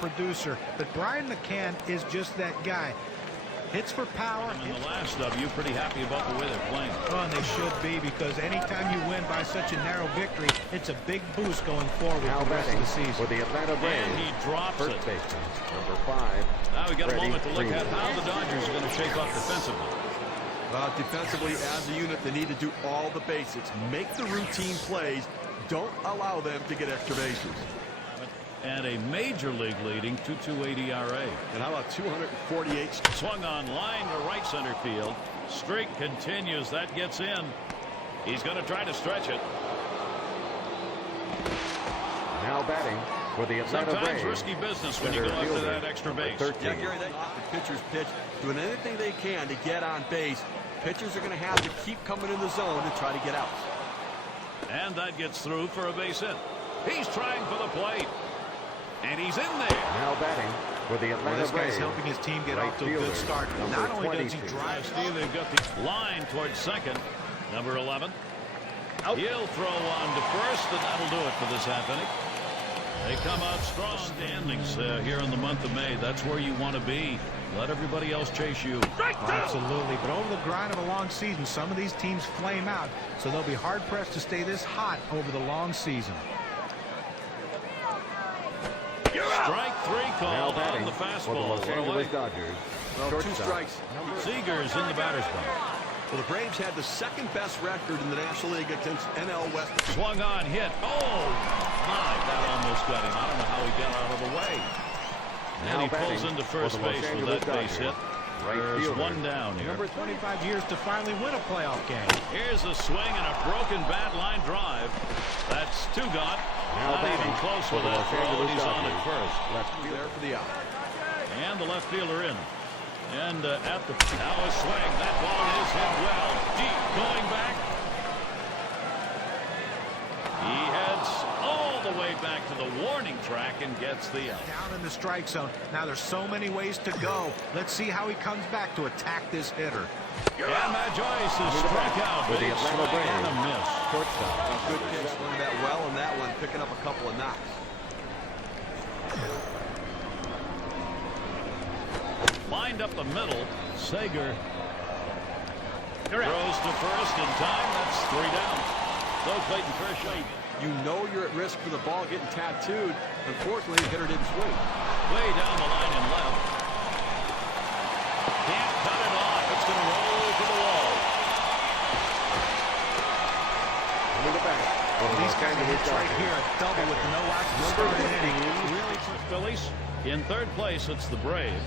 producer, but Brian McCann is just that guy. Hits for power. And in the last W, pretty happy about the way they're playing. Oh, and they should be, because anytime you win by such a narrow victory, it's a big boost going forward for the rest of the season. For the Atlanta Braves, and he drops first it. baseman, number 5. Now we got a moment to look at how the Dodgers are going to shape up defensively. Defensively, as a unit, they need to do all the basics. Make the routine plays. Don't allow them to get extra bases. And a major league leading 2.28 ERA. And how about 248? Swung on line to right center field. Streak continues. That gets in. He's going to try to stretch it. Now batting for the Atlanta Sometimes Braves, risky business when you go after that extra base. 13. Yeah, Gary, the pitcher's pitch, doing anything they can to get on base. Pitchers are going to have to keep coming in the zone to try to get out. And that gets through for a base hit. He's trying for the plate. And he's in there. Now batting for the Atlanta This Braves, guy's helping his team get right off to a good fielder, start. number Not only does he 22. drive, Steve, they've got the line towards second. Number 11. He'll throw on to first, and that'll do it for this half inning. They come out strong. Standings here in the month of May. That's where you want to be. Let everybody else chase you. absolutely. But over the grind of a long season, some of these teams flame out, so they'll be hard-pressed to stay this hot over the long season. Strike 3 Now called batting on the for the fastball. Los Angeles Dodgers, Well, 2 shortstop, strikes. Seager's in the batter's box. Well, the Braves had the second best record in the National League against NL West. Swung on, hit. Oh, my, that almost got him. I don't know how he got out of the way. And Now he pulls batting into for first the Los base with Angeles that base hit. Dodgers, right There's fielder, one down here. Number 25 years to finally win a playoff game. Here's a swing and a broken bat line drive. That's 2 gone. Now Not even batting close for with the that Los throw. Angeles He's on Dodgers, at first. left fielder. There for the out. And the left fielder in. And at the now a swing. That ball is hit well. Deep going back. He heads all the way back to the warning track and gets the out. Down in the strike zone. Now there's so many ways to go. Let's see how he comes back to attack this hitter. And Matt Joyce is struck out. For the Big Atlanta swing and a Braves, miss. shortstop. Good pitch, swung that well, and that one picking up a couple of knocks. Lined up the middle. Sager throws to first in time. That's 3 down. So Clayton Kershaw. You know you're at risk for the ball getting tattooed. Unfortunately, the hitter didn't swing. Way down the line and left. Can't cut it off. It's going to roll to the wall. Into the back for the These Los guys Angeles hits right Dodgers. here, a double with no outs to start an inning. Really took Phillies. In third place, it's the Braves.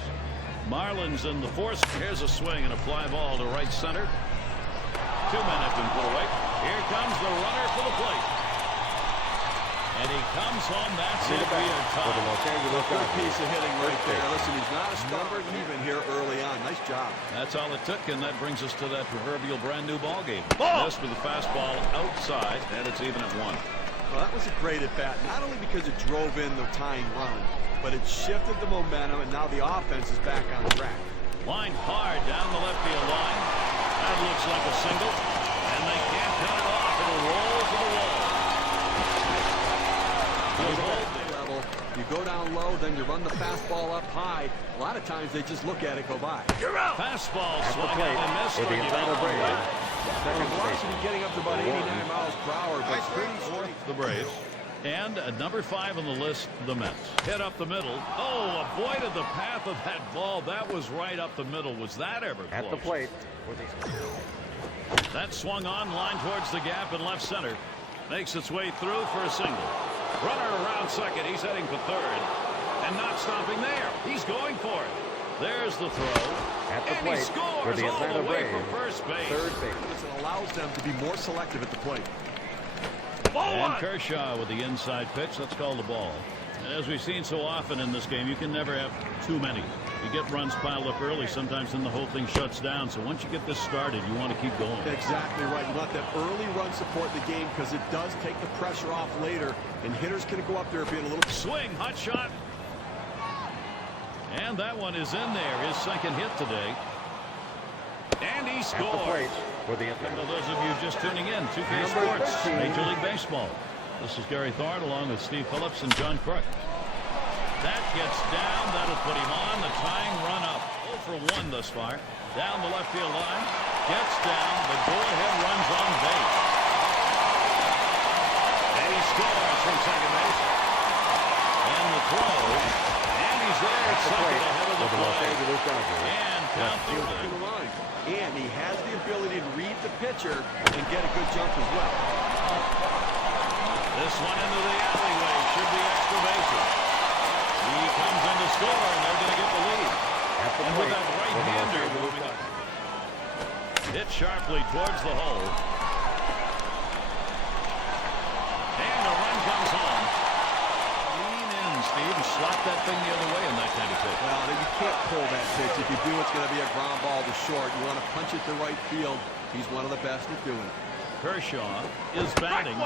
Marlins in the fourth. Here's a swing and a fly ball to right center. 2 men have been put away. Here comes the runner for the plate. And he comes home. That's it. We are For the tied. Los Angeles Good Dodgers. piece of hitting right there. Listen, he's not a starter even here early on. Nice job. That's all it took, and that brings us to that proverbial brand new ball game. Missed with the fastball outside, and it's even at 1. Well, that was a great at bat. Not only because it drove in the tying run, but it shifted the momentum, and now the offense is back on track. Line hard down the left field line. That looks like a single, and they can't cut it off. It'll roll to the wall. Level, you go down low, then you run the fastball up high. A lot of times they just look at it go by. Fastball At the swung out plate and missed. for the Atlanta Braves, second Velocity baseman, getting up to about 89 miles per hour, but pretty straight. The Braves. And at number 5 on the list, the Mets. Hit up the middle. Oh, avoided the path of that ball. That was right up the middle. Was that ever close? at the plate for the That swung on line towards the gap in left center. Makes its way through for a single. Runner around second. He's heading for third. And not stopping there. He's going for it. There's the throw. At the And plate he scores for the all Atlanta the way Braves, from first base. third base. It allows them to be more selective at the plate. And Kershaw with the inside pitch. That's called the ball. As we've seen so often in this game, you can never have too many. You get runs piled up early, sometimes then the whole thing shuts down. So once you get this started, you want to keep going. Exactly right. You want that early run support in the game because it does take the pressure off later, and hitters can go up there being a little Swing, hot shot. And that one is in there. His second hit today. And he At the scores. plate for the And Atlanta. for those of you just tuning in, 2K Number Sports, 13. Major League Baseball. This is Gary Thorne along with Steve Phillips and John Crook. That gets down. That'll put him on. The tying run up. 0 for 1 thus far. Down the left field line. Gets down. The go-ahead runs on base. And he scores from second base. And the throw. And he's there at second ahead of the play. And count the line. And he has the ability to read the pitcher and get a good jump as well. This one into the alleyway. Should be extra bases. He comes in to score, and they're going to get the lead. And with that right-hander moving up. Hit sharply towards the hole. And a run comes home. Lean in, Steve, and slap that thing the other way in that kind of pitch. Well, you can't pull that pitch. If you do, it's going to be a ground ball to short. You want to punch it to right field. He's one of the best at doing it. Kershaw is batting.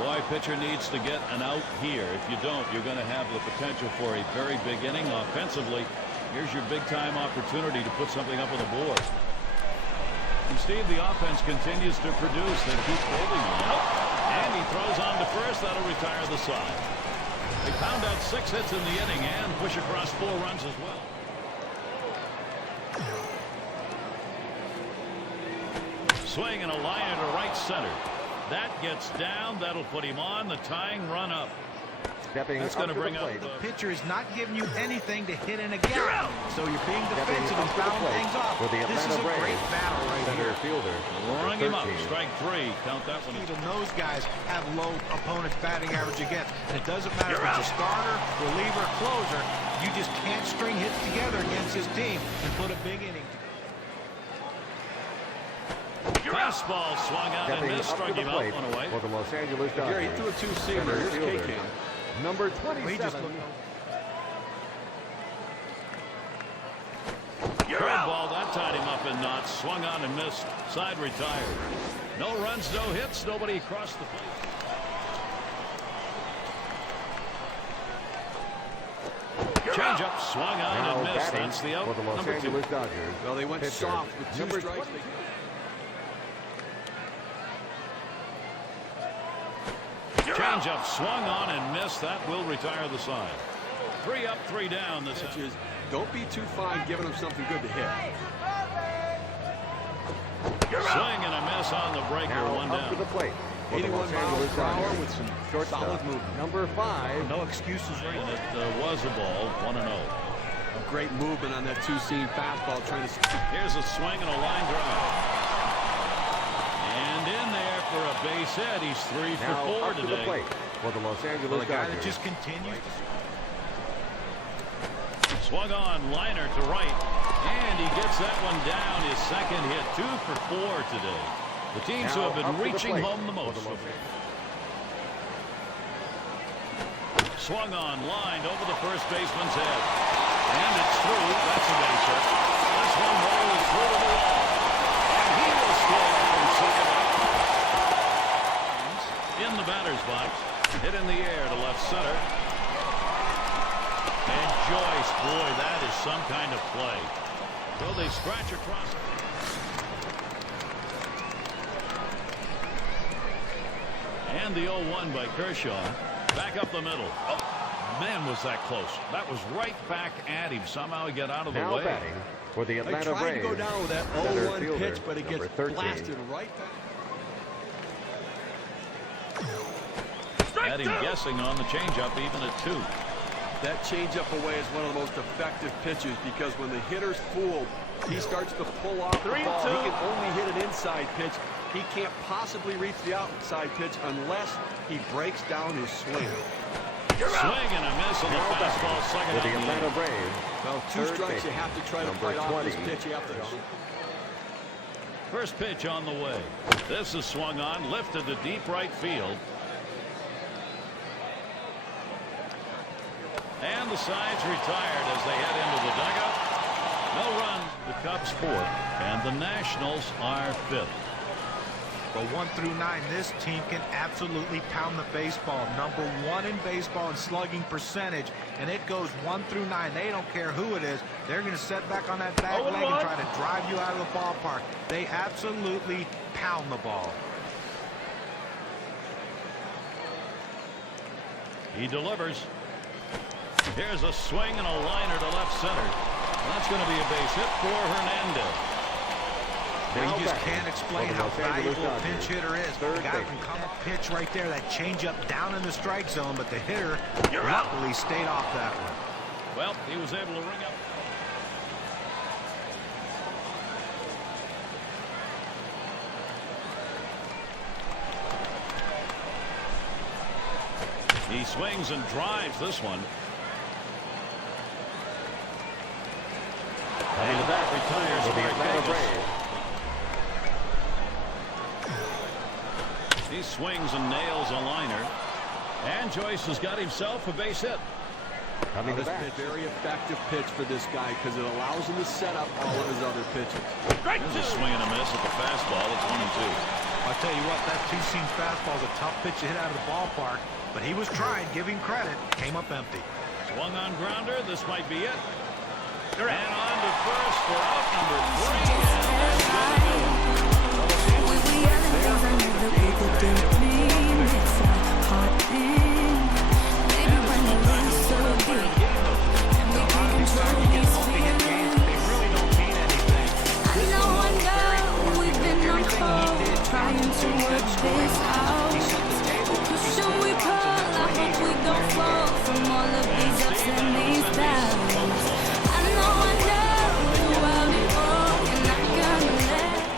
Boy, pitcher needs to get an out here. If you don't, you're going to have the potential for a very big inning. Offensively, here's your big-time opportunity to put something up on the board. And Steve, the offense continues to produce. They keep holding one. And he throws on to first. That'll retire the side. They pound out 6 hits in the inning and push across 4 runs as well. Swing and a liner to right center. That gets down. That'll put him on. The tying run up. That's going to bring up the pitcher is not giving you anything to hit in a gap. So you're being defensive and fouling things off. This is a great battle right here. Ring him up. Strike 3. Count that one. Even those guys have low opponent's batting average against. And it doesn't matter if it's a starter, reliever, closer. You just can't string hits together against this team and put a big inning together. Fastball swung out and missed, struck him out, one away. For the Los Angeles Dodgers. Gary threw a 2-seamer. Here's K-Cam. Number 27. Curveball, that tied him up in knots. Swung on and missed. Side retired. No runs, no hits. Nobody across the plate. Changeup swung on and missed. That's the out. For the Los Angeles Dodgers. Well, they went soft with 2 strikes. Changeup swung on and missed. That will retire the side. 3 up, 3 down. This is don't be too fine giving them something good to hit. Swing and a miss on the breaker. Now 1 up down. to the plate. 81 miles per hour with some solid movement. Number 5. No excuses right now. It was a ball. 1-0. A great movement on that 2-seam fastball. Trying to. Here's a swing and a line drive. And in there for a base hit. He's 3 for 4 today. To the plate for the Los Angeles guy Dodgers. that just continues. Swung on, liner to right, and he gets that one down. His second hit, 2 for 4 today. The teams who have been reaching home the most. Swung on, lined over the first baseman's head, and it's through. That's a base hit. This one rolls through to the wall, and he will score from second base. In the batter's box, hit in the air to left center. And Joyce, boy, that is some kind of play. So they scratch across. And the 0-1 by Kershaw. Back up the middle. Oh, man, was that close. That was right back at him. Somehow he got out of the way. Batting for the Atlanta Braves. They tried to go down with that 0-1 pitch, but it gets 13. blasted right back. Had him guessing on the changeup, even at 2. That changeup away is one of the most effective pitches because when the hitter's fooled, he starts to pull off the ball. He can only hit an inside pitch. He can't possibly reach the outside pitch unless he breaks down his swing. Swing and a miss on the fastball. Second for the out. Atlanta Braves. Well, 2 strikes, you have to try to fight off this pitch after this. First pitch on the way. This is swung on, lifted to deep right field. And the side's retired as they head into the dugout. No run. The Cubs 4th, and the Nationals are 5th. But 1 through 9, this team can absolutely pound the baseball. Number 1 in baseball in slugging percentage, and it goes 1 through 9. They don't care who it is. They're going to set back on that back leg and try to drive you out of the ballpark. They absolutely pound the ball. He delivers. Here's a swing and a liner to left center. That's going to be a base hit for Hernandez. Well, you just can't explain how valuable a pinch hitter is. The Third guy base. can come up pitch right there, that changeup down in the strike zone, but the hitter luckily stayed off that one. Well, he was able to ring up. He swings and drives this one. Coming to bat, retires for the Mark Atlanta Davis. Braves. He swings and nails a liner. And Joyce has got himself a base hit. Coming to This bat. pitch, very effective pitch for this guy because it allows him to set up all of his other pitches. There's a swing and a miss at the fastball at 22. I'll tell you what, that two-seam fastball is a tough pitch to hit out of the ballpark, but he was trying, give him credit, came up empty. Swung on grounder. This might be it. And on to first for out number 3. Trying to work this out.